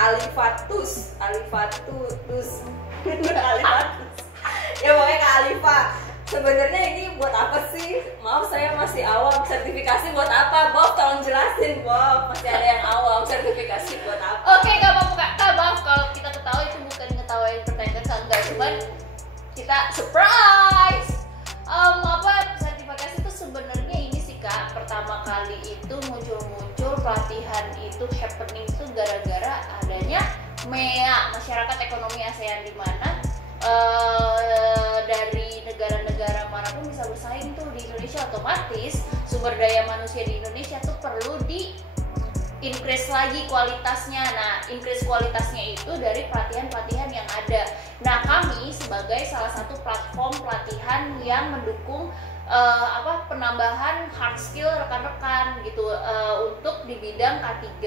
Alifatus ya pokoknya Kak Alifa, sebenarnya ini buat apa sih? Maaf saya masih awam, sertifikasi buat apa? Bob tolong jelasin Bob, masih ada yang awam, sertifikasi buat apa? Oke, gak apa-apa Kak, maaf kalau kita ketawa itu bukan ngetawain pertanyaan Kak, enggak, cuman kita surprise. Sertifikasi itu sebenarnya ini sih Kak, pertama kali itu muncul pelatihan itu happening itu gara-gara adanya MEA, Masyarakat Ekonomi ASEAN, di mana dari negara-negara manapun bisa bersaing tuh di Indonesia. Otomatis sumber daya manusia di Indonesia tuh perlu di increase lagi kualitasnya. Nah, increase kualitasnya itu dari pelatihan-pelatihan yang ada. Nah, kami sebagai salah satu platform pelatihan yang mendukung penambahan hard skill rekan-rekan gitu untuk di bidang K3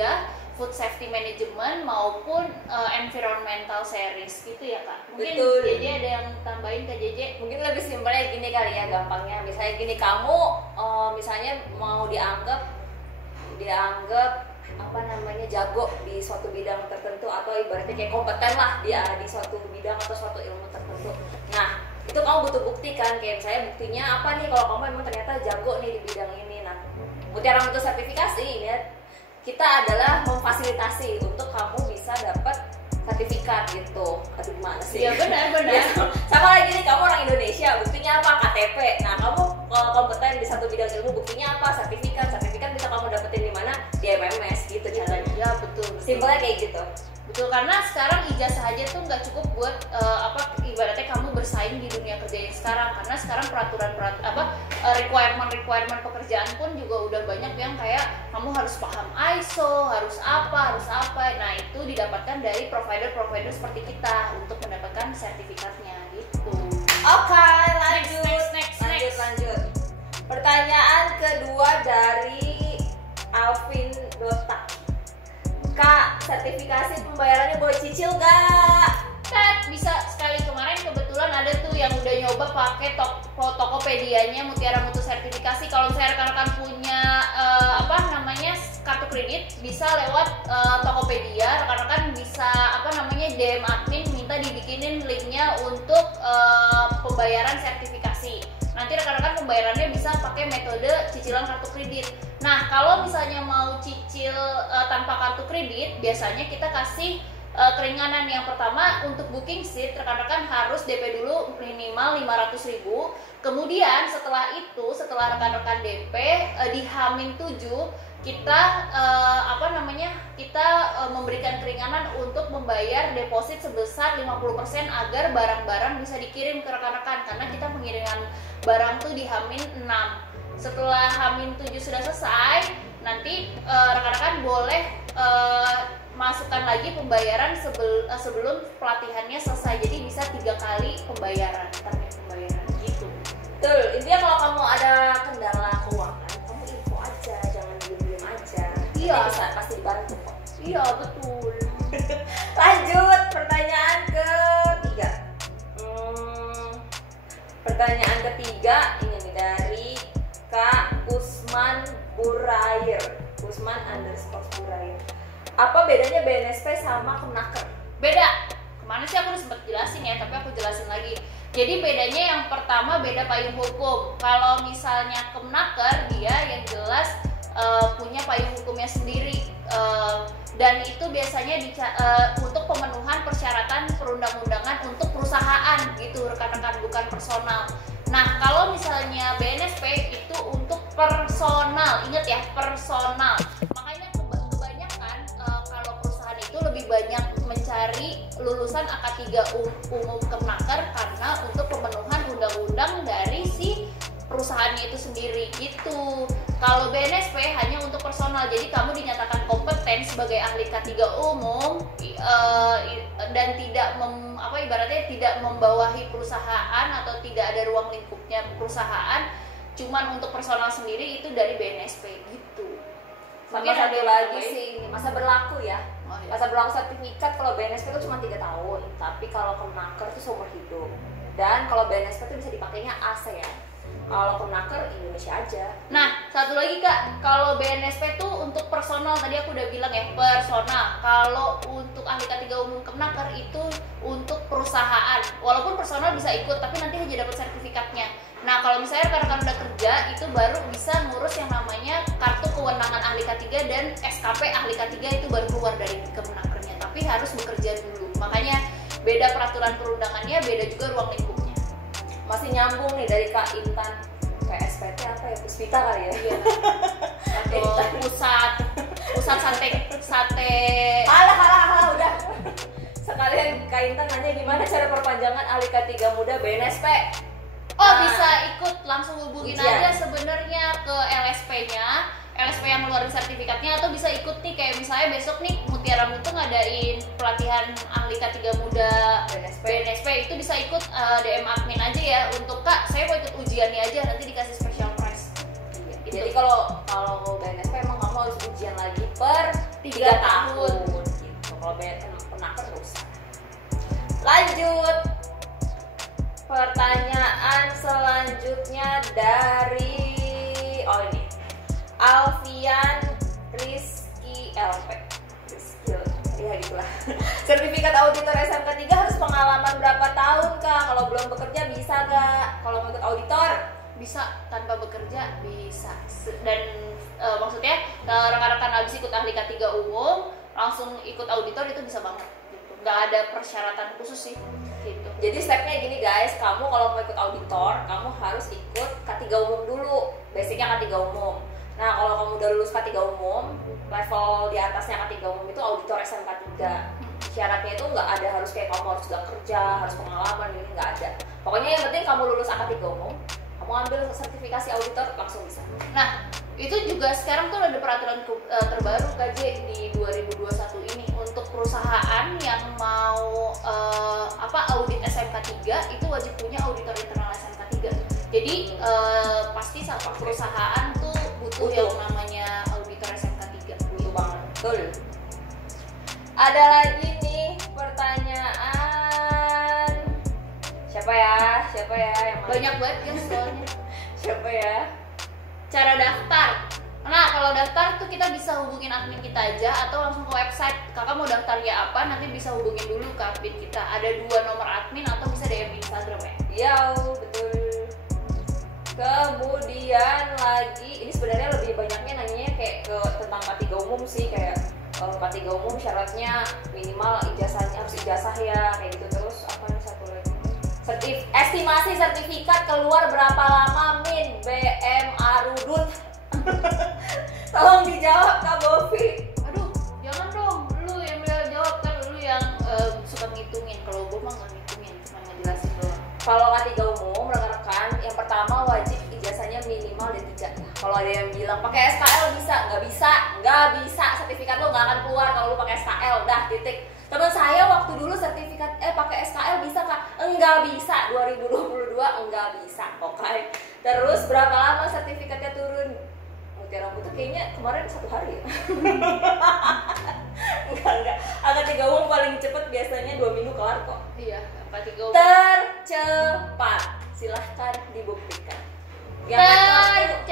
Food Safety Management maupun Environmental Series gitu ya Kak. Mungkin Betul. JJ ada yang tambahin Kak JJ? Mungkin lebih simpelnya gini kali ya, gampangnya misalnya gini, kamu misalnya mau dianggap jago di suatu bidang tertentu, atau ibaratnya kayak kompeten lah dia di suatu bidang atau suatu ilmu tertentu. Nah, itu kamu butuh bukti kan, kayak misalnya buktinya apa nih kalau kamu memang ternyata jago nih di bidang ini. Nah, Mutiara Mutu sertifikasi ya, kita adalah memfasilitasi untuk kamu bisa dapat sertifikat gitu. Aduh gimana sih? Iya benar. Ya, sama lagi nih, kamu orang Indonesia, buktinya apa? KTP. Nah, kamu kalau kompeten di satu bidang ilmu, buktinya apa? Sertifikat bisa kamu dapetin di mana? Di MMS gitu caranya. Ya betul. Simpelnya kayak gitu. Betul, karena sekarang ijazah aja tuh nggak cukup buat ibaratnya kamu bersaing di dunia kerja yang sekarang, karena sekarang requirement pekerjaan pun juga udah banyak yang kayak kamu harus paham ISO, harus apa. Nah, itu didapatkan dari provider seperti kita untuk mendapatkan sertifikatnya gitu. Oke, lanjut. Next. Lanjut. Pertanyaan kedua dari Alvin Dota. Kak, sertifikasi pembayarannya boleh cicil gak? Bisa sekali. Kemarin kebetulan ada tuh yang udah nyoba pakai Tokopedia-nya Mutiara Mutu sertifikasi. Kalau misalnya rekan-rekan punya kartu kredit, bisa lewat Tokopedia, rekan-rekan bisa DM admin minta dibikinin linknya untuk pembayaran sertifikasi. Nanti rekan-rekan pembayarannya bisa pakai metode cicilan kartu kredit. Nah, kalau misalnya mau cicil tanpa kartu kredit, biasanya kita kasih keringanan. Yang pertama, untuk booking seat rekan-rekan harus DP dulu minimal 500.000. Kemudian setelah rekan-rekan DP di H-7 kita memberikan keringanan untuk membayar deposit sebesar 50% agar barang-barang bisa dikirim ke rekan-rekan, karena kita pengiriman barang tuh di H-6. Setelah H-7 sudah selesai, nanti rekan-rekan boleh masukkan lagi pembayaran sebelum pelatihannya selesai. Jadi bisa 3 kali pembayaran, target pembayaran gitu. Betul, intinya kalau kamu ada kendala keuangan, kamu info aja, jangan diem-diem aja. Iya. Nanti bisa pasti dibantu kok. Iya betul. Lanjut, pertanyaan ketiga. Pertanyaan ketiga ini nih dari Kak Usman Burair. Apa bedanya BNSP sama Kemnaker? Beda. Kemana sih aku udah sempat jelasin ya, tapi aku jelasin lagi. Jadi bedanya yang pertama beda payung hukum. Kalau misalnya Kemnaker, dia yang jelas punya payung hukumnya sendiri, dan itu biasanya untuk pemenuhan persyaratan perundang-undangan untuk perusahaan gitu rekan-rekan, bukan personal. Nah, kalau misalnya BNSP itu untuk personal, ingat ya, personal. Makanya kebanyakan kalau perusahaan itu lebih banyak mencari lulusan AK3 umum Kemnaker karena untuk pemenuhan undang-undang dari si perusahaannya itu sendiri gitu. Kalau BNSP hanya untuk personal, jadi kamu dinyatakan kompeten sebagai ahli K3 umum dan tidak ibaratnya tidak membawahi perusahaan atau tidak ada ruang lingkupnya perusahaan, cuman untuk personal sendiri itu dari BNSP gitu. Sama satu lagi sih, masa berlaku ya. Oh, iya. Masa berlaku sertifikat kalau BNSP itu cuma 3 tahun, tapi kalau Kemnaker itu seumur hidup. Dan kalau BNSP itu bisa dipakainya ASEAN. Kalau Kemenaker Indonesia aja. Nah, satu lagi Kak, kalau BNSP tuh untuk personal, tadi aku udah bilang ya, personal. Kalau untuk ahli K3 umum Kemenaker itu untuk perusahaan. Walaupun personal bisa ikut, tapi nanti hanya dapat sertifikatnya. Nah, kalau misalnya rekan-rekan udah kerja, itu baru bisa ngurus yang namanya kartu kewenangan ahli K3 dan SKP ahli K3 itu baru keluar dari Kemenakernya. Tapi harus bekerja dulu. Makanya beda peraturan perundangannya, beda juga ruang lingkupnya. Masih nyambung nih dari Kak Intan ke SPT apa ya, Puspita kali ya. Iya. Atau pusat sate. Alah udah. Sekalian Kak Intan nanya gimana cara perpanjangan ahli K3 muda BNSP. Oh, bisa ikut, langsung hubungin ujian aja sebenarnya ke LSP-nya, LSP yang ngeluarin sertifikatnya, atau bisa ikut nih kayak misalnya besok nih Mutiara Mutu ngadain pelatihan ahli K3 muda BNSP, itu bisa ikut DM admin aja ya untuk Kak, saya mau ikut ujiannya aja, nanti dikasih special prize. Jadi kalau BNSP emang kamu harus ujian lagi per 3 tahun. Gitu. Kalau Kemenaker rusak. Lanjut. Pertanyaan selanjutnya dari ini Alfian Rizky LP. Ya gitulah. Sertifikat auditor SMK 3 harus pengalaman berapa tahun Kak? Kalau belum bekerja bisa nggak? Kalau mau ikut auditor Bisa, tanpa bekerja bisa. Dan maksudnya rekan-rekan habis ikut ahli K3 umum langsung ikut auditor itu bisa banget gitu. Nggak ada persyaratan khusus sih gitu. Jadi stepnya gini guys, kamu kalau mau ikut auditor, kamu harus ikut K3 umum dulu. Basicnya K3 umum. Nah kalau kamu udah lulus K3 umum, level di atasnya K3 umum itu auditor SMK 3. Syaratnya itu nggak ada harus kayak kamu harus gak kerja, harus pengalaman, ini nggak ada. Pokoknya yang penting kamu lulus K3 umum, kamu ambil sertifikasi auditor langsung bisa. Nah, itu juga sekarang tuh ada peraturan terbaru KJ di 2021 ini untuk perusahaan yang mau audit SMK 3 itu wajib punya auditor internal SMK 3. Jadi pasti satu perusahaan tuh butuh yang namanya auditor SMK 3. Butuh banget. Betul. Ada lagi nih pertanyaan. Siapa ya yang Banyak banget ya soalnya. Siapa ya? Cara daftar. Nah, kalau daftar tuh kita bisa hubungin admin kita aja atau langsung ke website. Kakak mau daftar ya apa, nanti bisa hubungin dulu ke admin kita. Ada 2 nomor admin atau bisa DM di Instagram ya. Iya, betul. Kemudian lagi, ini sebenarnya lebih banyaknya nanyanya kayak ke tentang K3 umum sih, kayak kalau K3 umum syaratnya minimal ijazahnya harus ijazah ya, kayak gitu. Terus apa nih satu lagi? Estimasi sertifikat keluar berapa lama Min? BM Arudut. Tolong dijawab Kak Bovi. Aduh, jangan dong, lu yang jawab kan, lu yang suka ngitungin. Kalau gue mah nggak ngitungin, cuma ngejelasin doang. Kalau K3 umum rekan-rekan, yang pertama wajib ijazahnya minimal D3. Kalau ada yang bilang pakai SKL bisa, nggak bisa. Sertifikat lo nggak akan keluar kalau lo pakai SKL, dah titik. Teman saya waktu dulu sertifikat pakai SKL bisa Kak? Enggak bisa. 2022 enggak bisa. Oke. Terus berapa lama sertifikatnya turun? Mutiara Mutu kayaknya kemarin 1 hari ya. enggak. K3 umum paling cepet biasanya 2 minggu kelar kok. Iya, K3 umum. Tercepat. Silahkan dibuktikan. Tercepat.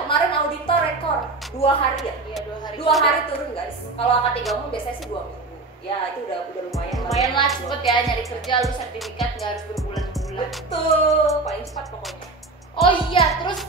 Kemarin auditor rekor 2 hari ya? Iya, 2 hari. 2 hari turun guys. Kalau K3 umum biasanya sih 2 minggu. Ya itu udah lumayan. Lumayan lah cepet ya nyari kerja, lu sertifikat nggak harus berbulan-bulan. Betul, paling cepat pokoknya. Oh iya, terus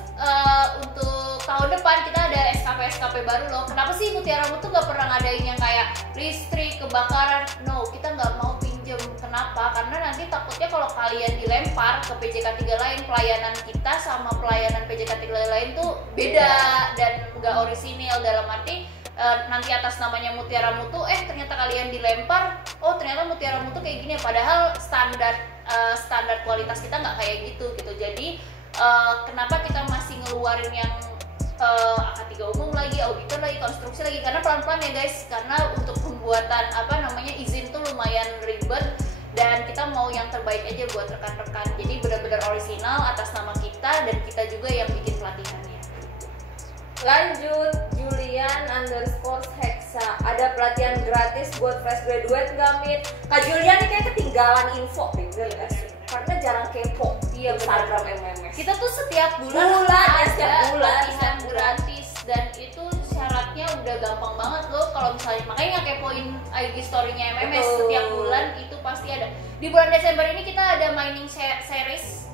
untuk tahun depan kita ada SKP baru loh. Kenapa sih Mutiara Mutu nggak pernah ngadain yang kayak listrik, kebakaran? No, kita nggak mau pinjem. Kenapa? Karena nanti takutnya kalau kalian dilempar ke PJK 3 lain, pelayanan kita sama pelayanan PJK 3 lain tuh beda dan nggak orisinil, dalam arti nanti atas namanya Mutiara Mutu, ternyata kalian dilempar, oh ternyata Mutiara Mutu kayak gini, padahal standar kualitas kita nggak kayak gitu. Jadi kenapa kita masih ngeluarin yang K3 umum lagi, auditor lagi, konstruksi lagi, karena pelan-pelan ya guys, karena untuk pembuatan izin tuh lumayan ribet dan kita mau yang terbaik aja buat rekan-rekan. Jadi benar-benar orisinal atas nama kita dan kita juga yang bikin pelatihannya. Lanjut, Julian_Hexa. Ada pelatihan gratis buat fresh graduate nggak, Mit? Kak Julian ini kayak ketinggalan info, bener nggak sih? karena jarang kepo Iya, Instagram MMS. Kita tuh setiap bulan setiap bulan latihan gratis dan itu syaratnya udah gampang banget loh kalau misalnya, makanya nggak kepoin IG story-nya MMS. Betul. Setiap bulan itu pasti ada. Di bulan Desember ini kita ada mining series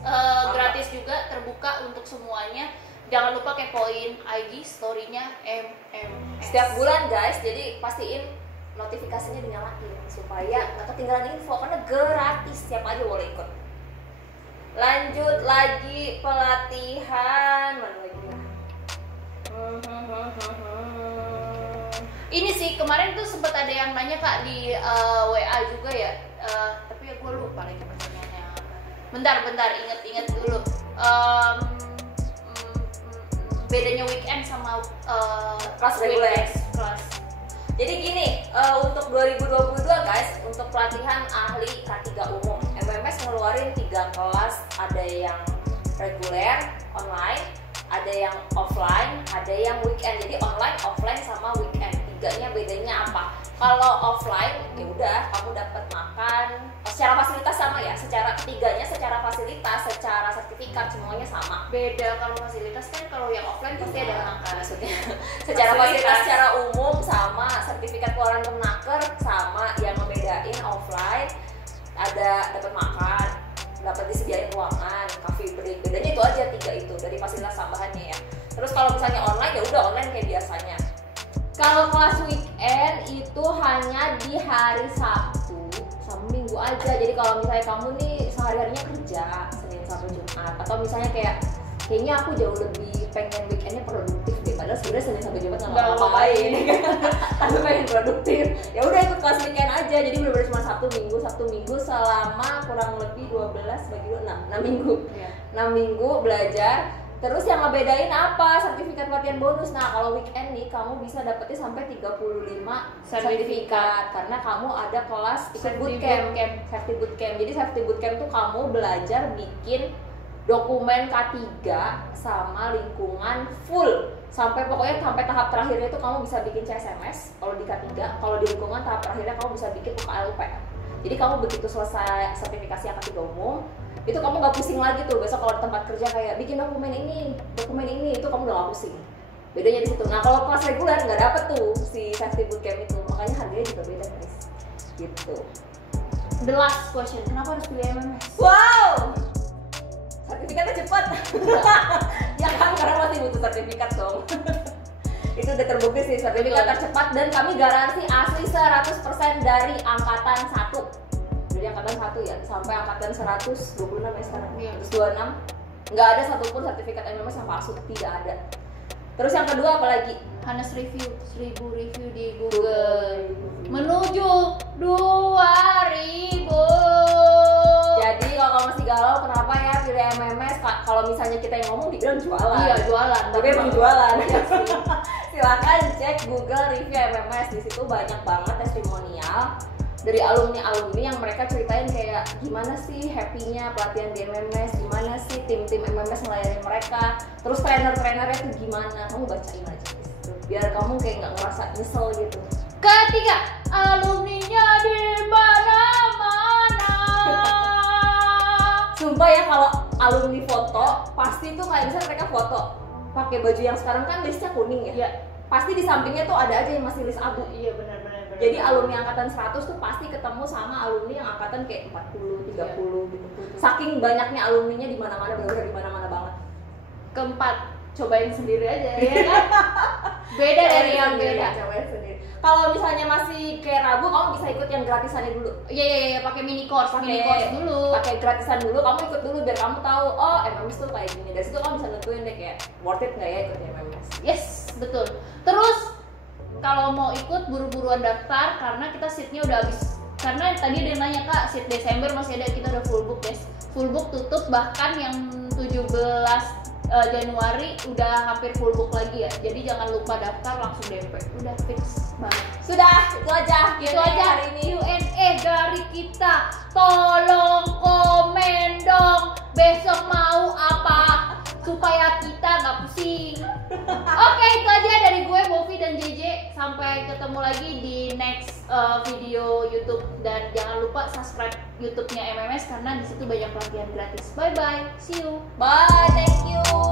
gratis juga, terbuka untuk semuanya. Jangan lupa kepoin IG story-nya MMS Setiap bulan guys, jadi pastiin notifikasinya dinyalain supaya nggak ketinggalan info karena gratis, siapa aja boleh ikut. Lanjut lagi pelatihan mana lagi ya? Ini sih kemarin tuh sempat ada yang nanya Kak di WA juga ya, tapi ya gue lupa lagi pertanyaannya apa. Bentar, inget dulu. Bedanya weekend sama Kelas reguler. kelas. Jadi gini, untuk 2022 guys, untuk pelatihan ahli K3 umum, MMS ngeluarin 3 kelas, ada yang reguler, online, ada yang offline, ada yang weekend. Jadi online, offline sama weekend. Tiganya bedanya apa? Kalau offline ya udah kamu dapat makan secara fasilitas sama ya, secara ketiganya secara fasilitas, secara sertifikat semuanya sama. Beda kalau fasilitas kan, kalau yang offline pasti ada makan. Maksudnya secara fasilitas secara umum sama, sertifikat keluaran Kemenaker sama, yang membedain offline ada dapat makan, dapat disediain ruangan, coffee break. Bedanya itu aja, 3 itu dari fasilitas tambahannya ya. Terus kalau misalnya online ya udah online kayak biasanya. Kalau kelas weekend itu hanya di hari Sabtu sama Minggu aja. Jadi kalau misalnya kamu nih sehari-harinya kerja Senin sampai Jumat, atau misalnya kayaknya aku jauh lebih pengen weekendnya produktif deh, padahal sebenarnya Senin sampai Jumat nggak ngapain, tapi pengen produktif, ya udah ikut kelas weekend aja. Jadi benar-benar cuma Sabtu Minggu selama kurang lebih 12 bagi 2, 6 minggu. 6 minggu belajar. Terus yang ngebedain apa? Sertifikat pelatihan bonus. Nah, kalau weekend nih kamu bisa dapetin sampai 35 sertifikat karena kamu ada kelas ikut bootcamp. Safety bootcamp. Jadi safety bootcamp tuh kamu belajar bikin dokumen K3 sama lingkungan full. Pokoknya sampai tahap terakhirnya itu kamu bisa bikin CSMS kalau di K3. Kalau di lingkungan tahap terakhirnya kamu bisa bikin UKL-UPM. Jadi kamu begitu selesai sertifikasi yang K3 umum, itu kamu nggak pusing lagi tuh besok kalau di tempat kerja kayak bikin dokumen ini, itu kamu udah nggak pusing. Bedanya di situ. Nah kalau kelas reguler nggak dapet tuh si safety bootcamp itu, makanya harganya juga beda guys. Gitu. The last question, kenapa harus pilih MMS? Wow, sertifikatnya cepat. Ya kan, karena masih butuh sertifikat dong. Itu udah terbukti sih, sertifikat tercepat dan kami garansi asli 100% dari angkatan 1. Dari angkatan 1 ya, sampai angkatan 126 ya sekarang. Terus 26, nggak ada satupun sertifikat MMS yang palsu, tidak ada. Terus yang kedua apa lagi? Hanes review, 1000 review di Google menuju 2000. Jadi kalau kamu masih galau kenapa ya pilih MMS, kalau misalnya kita yang ngomong dibilang jualan. Iya, jualan. Tapi emang jualan. Silakan cek Google review MMS, di situ banyak banget testimonial dari alumni yang mereka ceritain kayak gimana sih happy-nya pelatihan di MMS, gimana sih tim-tim MMS melayani mereka, terus trainer-trainernya tuh gimana, kamu bacain aja gitu, biar kamu kayak nggak ngerasa nyesel gitu. Ketiga, alumninya di mana-mana. Sumpah ya kalau alumni foto, pasti tuh kayak misalnya mereka foto pakai baju yang sekarang kan listnya kuning ya. Iya. Pasti di sampingnya tuh ada aja yang masih list abu. Iya benar-benar. Jadi alumni angkatan 100 tuh pasti ketemu sama alumni yang angkatan kayak 40, 30 gitu. Saking banyaknya alumninya di mana-mana, benar-benar di mana-mana banget. Keempat, cobain sendiri aja ya kan. Beda dari yang beda. Cobain sendiri. Kalau misalnya masih kayak ragu, kamu bisa ikut yang gratisannya dulu. Iya, pakai mini course dulu. Pakai gratisan dulu, kamu ikut dulu biar kamu tahu, oh MMS tuh kayak gini. Dari situ kamu bisa nentuin deh kayak worth it nggak ya ikut MMS. Yes, betul. Terus kalau mau ikut buru-buruan daftar karena kita seatnya udah habis. Karena tadi ada yang nanya Kak, seat Desember masih ada, kita udah full book guys. Full book tutup, bahkan yang 17 Januari udah hampir full book lagi ya. Jadi jangan lupa daftar, langsung DP. Udah fix banget. Sudah, itu aja. Itu aja hari ini. Q&A dari kita. Tolong komen dong besok mau apa supaya kita nggak pusing. Oke, itu aja dari gue, Bovi dan JJ. Sampai ketemu lagi di next video YouTube, dan jangan lupa subscribe YouTube-nya MMS karena di situ banyak pelatihan gratis. Bye bye, see you. Bye, thank you.